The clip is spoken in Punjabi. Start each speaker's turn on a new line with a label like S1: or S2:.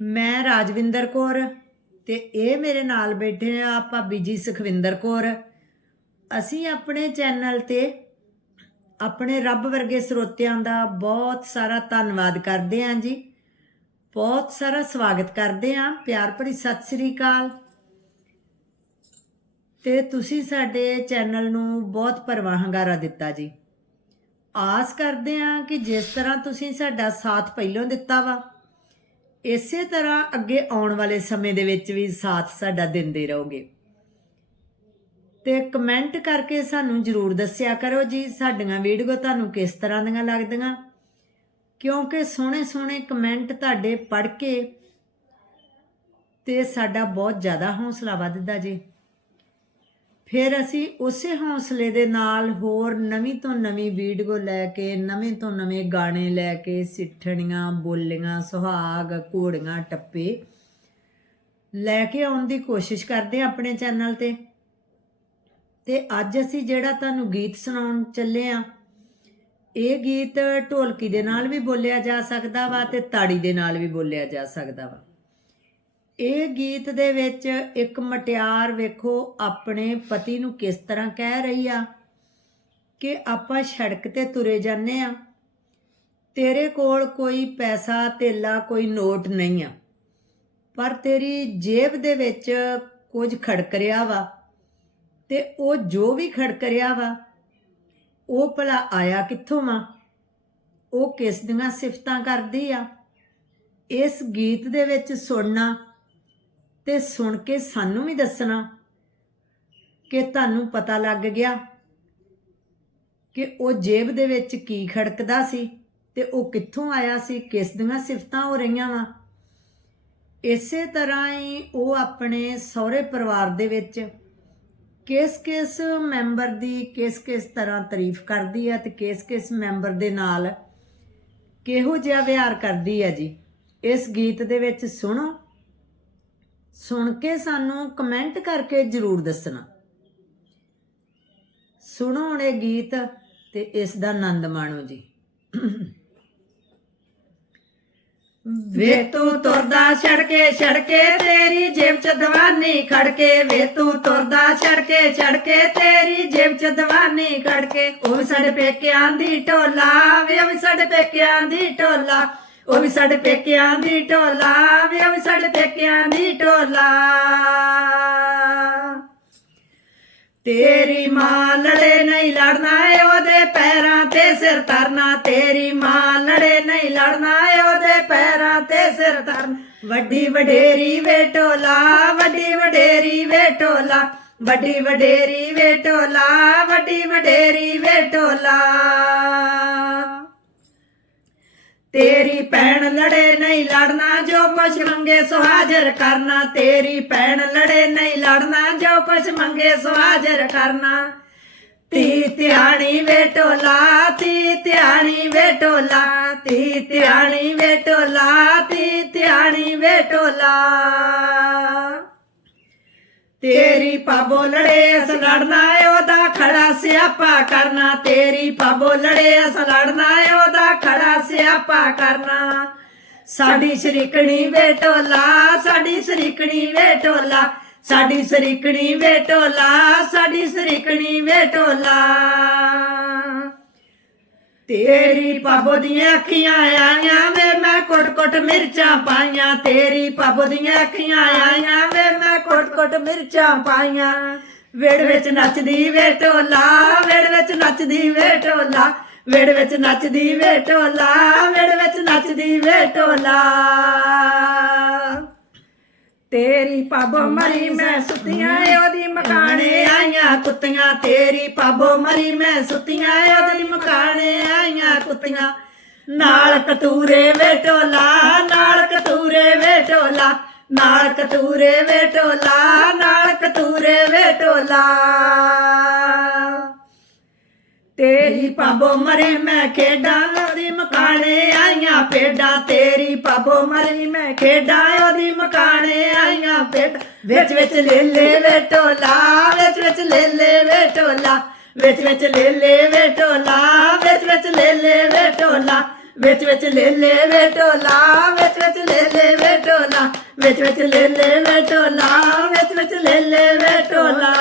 S1: ਮੈਂ ਰਾਜਵਿੰਦਰ ਕੌਰ ਤੇ ਇਹ ਮੇਰੇ ਨਾਲ ਬੈਠੇ ਆ ਭਾਬੀ ਜੀ ਸੁਖਵਿੰਦਰ ਕੌਰ। ਅਸੀਂ ਆਪਣੇ ਚੈਨਲ ਤੇ ਆਪਣੇ ਰੱਬ ਵਰਗੇ ਸਰੋਤਿਆਂ ਦਾ ਬਹੁਤ ਸਾਰਾ ਧੰਨਵਾਦ ਕਰਦੇ ਹਾਂ ਜੀ। ਬਹੁਤ ਸਾਰਾ ਸਵਾਗਤ ਕਰਦੇ ਹਾਂ। ਪਿਆਰ ਭਰੀ ਸਤਿ ਸ੍ਰੀ ਅਕਾਲ। ਤੇ ਤੁਸੀਂ ਸਾਡੇ ਚੈਨਲ ਨੂੰ ਬਹੁਤ ਪਰਵਾਹ ਹੰਗਾਰਾ ਦਿੱਤਾ ਜੀ। ਆਸ ਕਰਦੇ ਹਾਂ ਕਿ ਜਿਸ ਤਰ੍ਹਾਂ ਤੁਸੀਂ ਸਾਡਾ ਸਾਥ ਪਹਿਲਾਂ ਦਿੱਤਾ ਵਾ ਇਸੇ ਤਰ੍ਹਾਂ ਅੱਗੇ ਆਉਣ ਵਾਲੇ ਸਮੇਂ ਦੇ ਵਿੱਚ ਵੀ ਸਾਥ ਸਾਡਾ ਦਿੰਦੇ ਰਹੋਗੇ। ਤੇ ਕਮੈਂਟ ਕਰਕੇ ਸਾਨੂੰ ਜਰੂਰ ਦੱਸਿਆ ਕਰੋ ਜੀ, ਸਾਡੀਆਂ ਵੀਡੀਓ ਤੁਹਾਨੂੰ ਕਿਸ ਤਰ੍ਹਾਂ ਦੀਆਂ ਲੱਗਦੀਆਂ। ਕਿਉਂਕਿ ਸੋਹਣੇ ਸੋਹਣੇ ਕਮੈਂਟ ਤੁਹਾਡੇ ਪੜ੍ਹ ਕੇ ਤੇ ਸਾਡਾ ਬਹੁਤ ਜ਼ਿਆਦਾ ਹੌਸਲਾ ਵੱਧਦਾ ਜੀ। ਫਿਰ ਅਸੀਂ ਉਸੇ ਹੌਸਲੇ ਦੇ ਨਾਲ ਹੋਰ ਨਵੀਂ ਤੋਂ ਨਵੀਂ ਵੀਡੀਓ ਲੈ ਕੇ, ਨਵੇਂ ਤੋਂ ਨਵੇਂ ਗਾਣੇ ਲੈ ਕੇ, ਸਿੱਠਣੀਆਂ, ਬੋਲੀਆਂ, ਸੁਹਾਗ, ਘੋੜੀਆਂ, ਟੱਪੇ ਲੈ ਕੇ ਆਉਣ ਦੀ ਕੋਸ਼ਿਸ਼ ਕਰਦੇ ਹਾਂ ਆਪਣੇ ਚੈਨਲ ਤੇ। ਤੇ ਅੱਜ ਅਸੀਂ ਜਿਹੜਾ ਤੁਹਾਨੂੰ ਗੀਤ ਸੁਣਾਉਣ ਚੱਲੇ ਆ ਇਹ ਗੀਤ ਢੋਲਕੀ ਦੇ ਨਾਲ ਵੀ ਬੋਲਿਆ ਜਾ ਸਕਦਾ ਵਾ ਤੇ ਤਾੜੀ ਦੇ ਨਾਲ ਵੀ ਬੋਲਿਆ ਜਾ ਸਕਦਾ ਵਾ। ਇਹ ਗੀਤ ਦੇ ਵਿੱਚ ਇੱਕ ਮਟਿਆਰ ਵੇਖੋ, ਆਪਣੇ ਪਤੀ ਨੂੰ ਕਿਸ ਤਰ੍ਹਾਂ ਕਹਿ ਰਹੀ ਆ? ਕਿ ਆਪਾਂ ਸੜਕ ਤੇ ਤੁਰੇ ਜਾਂਦੇ ਆ। ਤੇਰੇ ਕੋਲ ਕੋਈ ਪੈਸਾ ਧੇਲਾ ਕੋਈ ਨੋਟ ਨਹੀਂ ਆ। ਪਰ ਤੇਰੀ ਜੇਬ ਦੇ ਵਿੱਚ ਕੁਝ ਖੜਕ ਰਿਹਾ ਵਾ ਤੇ ਉਹ ਜੋ ਵੀ ਖੜਕ ਰਿਹਾ ਵਾ, ਉਹ ਭਲਾ ਆਇਆ ਕਿੱਥੋਂ ਵਾ? ਉਹ ਕਿਸ ਦੀਆਂ ਸਿਫਤਾਂ ਕਰਦੀ ਆ? ਇਸ ਗੀਤ ਦੇ ਵਿੱਚ ਸੁਣਨਾ ਤੇ ਸੁਣ ਕੇ ਸਾਨੂੰ ਵੀ ਦੱਸਣਾ ਕਿ ਤੁਹਾਨੂੰ ਪਤਾ ਲੱਗ ਗਿਆ ਕਿ ਉਹ ਜੇਬ ਦੇ ਵਿੱਚ ਕੀ ਖੜਕਦਾ ਸੀ ਤੇ ਉਹ ਕਿੱਥੋਂ ਆਇਆ ਸੀ, ਕਿਸ ਦੀਆਂ ਸਿਫਤਾਂ ਹੋ ਰਹੀਆਂ ਵਾ। ਇਸੇ ਤਰ੍ਹਾਂ ਹੀ ਉਹ ਆਪਣੇ ਸਹੁਰੇ ਪਰਿਵਾਰ ਦੇ ਵਿੱਚ ਕਿਸ ਕਿਸ ਮੈਂਬਰ ਦੀ ਕਿਸ ਕਿਸ ਤਰ੍ਹਾਂ ਤਾਰੀਫ ਕਰਦੀ ਹੈ ਤੇ ਕਿਸ ਕਿਸ ਮੈਂਬਰ ਦੇ ਨਾਲ ਕਿਹੋ ਜਿਹਾ ਵਿਹਾਰ ਕਰਦੀ ਹੈ ਜੀ। ਇਸ ਗੀਤ ਦੇ ਵਿੱਚ ਸੁਣੋ। ਸੁਣ ਕੇ ਸਾਨੂੰ ਕਮੈਂਟ ਕਰਕੇ ਜਰੂਰ ਦੱਸਣਾ। ਸੁਣੋ ਹੁਣ ਇਹ ਗੀਤ ਤੇ ਇਸ ਦਾ ਆਨੰਦ ਮਾਣੋ ਜੀ। ਵੇ ਤੂੰ ਤੁਰਦਾ ਛੜਕੇ ਛੜਕੇ ਤੇਰੀ ਜੇਬ ਚ ਦਵਾਨੀ ਖੜਕੇ ਵੇ ਤੂੰ ਤੁਰਦਾ ਛੜਕੇ ਛੜਕੇ ਤੇਰੀ ਜੇਬ ਚ ਦਵਾਨੀ ਖੜਕੇ। ਉਹ ਵੀ ਸਾਡੇ ਪੇਕਿਆਂ ਦੀ ਢੋਲਾ ਵੇ ਉਹ ਵੀ ਸਾਡੇ ਪੇਕਿਆਂ ਦੀ ਢੋਲਾ ਉਹ ਵੀ ਸਾਡੇ ਪੇਕਿਆਂ ਦੀ ਢੋਲਾ, ਵੇ ਉਹ ਵੀ ਸਾਡੇ ਪੇਕਿਆਂ ਦੀ ਢੋਲਾ। ਤੇਰੀ ਮਾਂ ਲੜੇ ਨਹੀਂ ਲੜਨਾ ਏ, ਉਹਦੇ ਪੈਰਾਂ ਤੇ ਸਿਰ ਧਰਨਾ। ਤੇਰੀ ਮਾਂ ਲੜੇ ਨਹੀਂ ਲੜਨਾ ਏ, ਉਹਦੇ ਪੈਰਾਂ ਤੇ ਸਿਰ ਧਰਨਾ। ਵੱਡੀ ਵਡੇਰੀ ਵੇ ਢੋਲਾ, ਵੱਡੀ ਵਡੇਰੀ ਵੇ ਢੋਲਾ। ਵੱਡੀ ਵਡੇਰੀ ਵੇ ਢੋਲਾ, ਵੱਡੀ ਵਡੇਰੀ ਵੇ ਢੋਲਾ। ਤੇਰੀ ਭੈਣ ਲੜੇ ਨਹੀਂ ਲੜਨਾ, ਜੋ ਕੁਛ ਮੰਗੇ ਸੋ ਹਾਜ਼ਰ ਕਰਨਾ। ਤੇਰੀ ਭੈਣ ਲੜੇ ਨਹੀਂ ਲੜਨਾ, ਜੋ ਕੁਛ ਮੰਗੇ ਸੋ ਹਾਜ਼ਰ ਕਰਨਾ। ਤੀ ਧਿਆਣੀ ਵੇ ਢੋਲਾ ਤੀ ਧਿਆਣੀ ਵੇ ਢੋਲਾ ਤੀ ਧਿਆਣੀ ਵੇ ਢੋਲਾ ਤੀ ਧਿਆਣੀ ਵੇ ਢੋਲਾ। ਤੇਰੀ ਪਾਬੋ ਲੜੇ ਅਸ ਲੜਨਾ ਏ, ਉਹਦਾ ਖੜਾ ਸਿਆਪਾ ਕਰਨਾ। ਤੇਰੀ ਪਾਬੋ ਲੜੇ ਅਸ ਲੜਨਾ ਏ, ਉਹਦਾ ਖੜਾ ਸਿਆਪਾ ਕਰਨਾ। ਸਾਡੀ ਸ਼ਰੀਕਣੀ ਵੇ ਢੋਲਾ, ਸਾਡੀ ਸ਼ਰੀਕਣੀ ਵੇ ਢੋਲਾ, ਸਾਡੀ ਸ਼ਰੀਕਣੀ ਵੇ ਢੋਲਾ, ਸਾਡੀ ਸ਼ਰੀਕਣੀ ਵੇ ਢੋਲਾ। ਤੇਰੀ ਪਾਬੋ ਦੀਆਂ ਅੱਖੀਆਂ ਆਈਆਂ ਵੇ, ਮੈਂ ਕੋਟ-ਕੋਟ ਮਿਰਚਾਂ ਪਾਈਆਂ। ਤੇਰੀ ਪਾਬੋ ਦੀਆਂ ਅੱਖੀਆਂ ਆਈਆਂ ਵੇ ਮਿਰਚਾਂ ਪਾਈਆਂ। ਵੇੜ ਵਿੱਚ ਨੱਚਦੀ ਵੇ ਢੋਲਾ ਵੇੜ ਵਿੱਚ ਨੱਚਦੀ ਵੇ ਢੋਲਾ ਵੇੜ ਵਿੱਚ ਨੱਚਦੀ ਵੇ ਢੋਲਾ ਵੇੜ ਵਿੱਚ ਨੱਚਦੀ ਵੇ ਢੋਲਾ। ਤੇਰੀ ਪਾਬੋ ਮਰੀ ਮੈਂ ਸੁੱਤੀਆਂ ਏ ਉਹਦੀ ਮਕਾਣੇ ਆਈਆਂ ਕੁੱਤੀਆਂ। ਤੇਰੀ ਪਾਬੋ ਮਰੀ ਮੈਂ ਸੁੱਤੀਆਂ ਏ ਉਹਦੀ ਮਕਾਣੇ ਆਈਆਂ ਕੁੱਤੀਆਂ। ਨਾਲ ਕਤੂਰੇ ਵੇ ਢੋਲਾ, ਨਾਲ ਕਤੂਰੇ ਵੇ ਢੋਲਾ ਨਾਲ ਕਤੂਰੇ ਵੇ ਢੋਲਾ ਨਾਲ ਕਤੂਰੇ ਵੇ ਢੋਲਾ ਤੇਰੀ ਪਾਬੋ ਮਰੇ ਮੈਂ ਖੇਡਾਂ, ਉਹਦੀ ਮਕਾਣੇ ਆਈਆਂ ਪੇਡਾਂ ਤੇਰੀ ਪਾਬੋ ਮਰੀ ਮੈਂ ਖੇਡਾਂ, ਉਹਦੀ ਮਕਾਣੇ ਆਈਆਂ ਪੇਡ ਵਿੱਚ ਵਿੱਚ ਲੈ ਲੈ ਵੇ ਢੋਲਾ ਵਿੱਚ ਵਿੱਚ ਲੈ ਲੈ ਵੇ ਢੋਲਾ ਵਿੱਚ ਵਿੱਚ ਲੈ ਲੈ ਵੇ ਢੋਲਾ ਵਿੱਚ ਵਿੱਚ ਲੈ ਲੈ ਵੇ ਢੋਲਾ ਵਿੱਚ ਵਿੱਚ ਲੈ ਲੈ ਵੇ ਢੋਲਾ ਵਿੱਚ ਵਿੱਚ ਲੈ ਲੈ ਵਿੱਚ ਵਿੱਚ ਲੈ ਲੈ ਵੇ ਟੋਲਾ ਵਿੱਚ ਵਿੱਚ ਲੈ ਲੈ ਵੇ ਟੋਲਾ